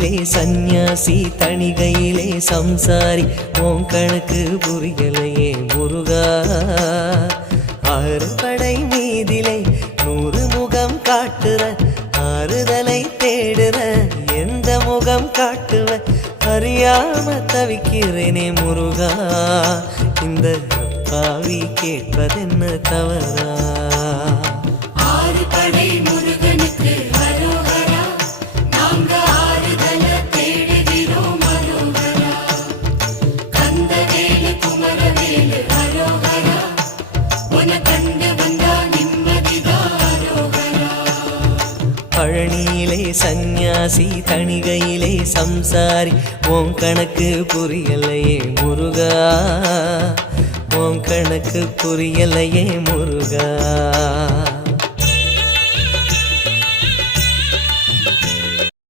பழனியிலே சந்நியாசி தணிகையிலே சம்சாரி உன் கணக்கு புரியலையே முருகா ஆறு படை மீதிலே 100 முகம் காட்டுற ஆறுதலை தேடுற எந்த முகம் காட்டுவ அறியாம தவிக்கிறேனே முருகா இந்த பாவி கேட்பதென்ன தவறா ஆறு படை முருகனுக்கு அரோகரா நாங்க ஆறுதல தேடுகிறோம் அரோகரா கந்தவேலு குமரவேலு அரோகரா உன கண்டு வந்தா நிம்மதிதான் அரோகரா பழனியிலே சந்நியாசி தணிகையிலே சம்சாரி உன் கணக்கு புரியலையே முருகா உன் கணக்கு புரியலையே முருகா